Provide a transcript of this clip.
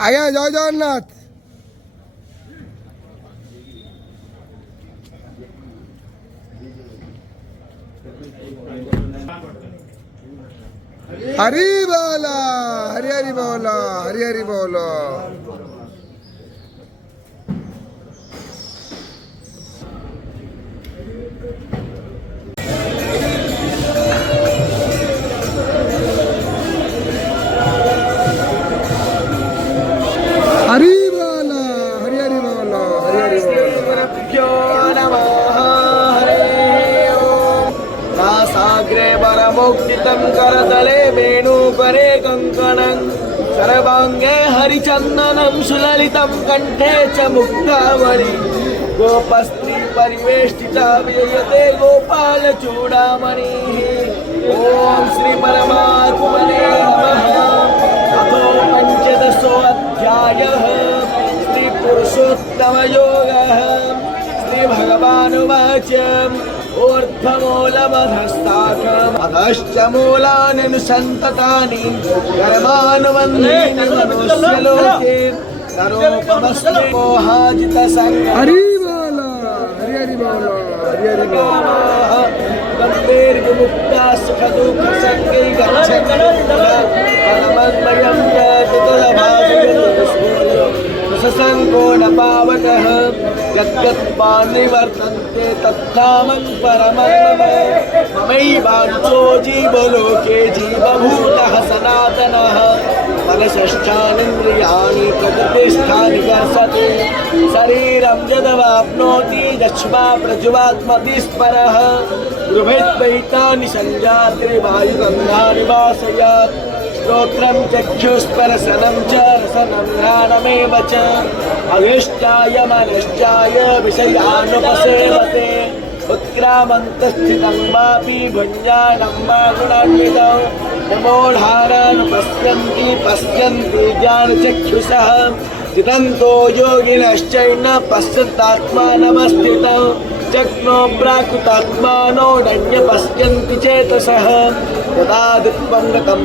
आया जय जगन्नाथ। हरि बोला, हरि हरि बोला, हरि हरि बोला। हरि बोला, हरि हरि बोला, हरि हरि बोला। साग्रे वरमुक्तितं करतले वेणुकरे कङ्कणं सर्वाङ्गे हरिचन्दनं सुललितं कंठे च मुक्तावळि गोपस्त्री परिवेष्टिता विजयते गोपालचूडामणिः। ॐ श्री परमात्मने नमः। अथो पञ्चदशोऽध्यायः श्री पुरुषोत्तमयोगः। श्री भगवानुवाच ऊर्ध्वमूलमधस्ताकम् अधश्च मूलान्यनुसन्ततानि कर्मानुबन्धीनि मनुष्यलोके नरोपमस्मि मोहाजितसङ्गः। हरि बोला, हरि हरि बोला, हरि हरि बोला। गम्भीर्विमुक्ता सुखदुःखसङ्गै गच्छन्ति परमद्वयं च ससङ्को न पावकः यद्गत्वान् निवर्तन्ते तत्कामं परमं मम। ममैवांशो जीवलोके जीवभूतः सनातनः मनसष्ठानीन्द्रियाणि प्रकृतिस्थानि वर्तते। शरीरं यदवाप्नोति यक्ष्मा प्रज्वात्मति स्परः गृहेत्वैतानि सञ्जात्रि वायुगन्धानि वासयात्। श्रोत्रं चक्षुस्पर्शनं च रसनं घ्राणमेव च अयिष्टाय मनश्चाय विषयानुपसेवते। उत्क्रामन्तस्थितं वापि भुञ्जानं वा गुणान्वितौ नमोढारानुपश्यन्ति पश्यन्ति ज्ञानचक्षुषः। चितन्तो योगिनश्चैन पश्यन्तात्मानमस्थितौ चक्नो प्राकृतात्मानो नन्यपश्यन्ति चेतसः। यदा दुःखं गतं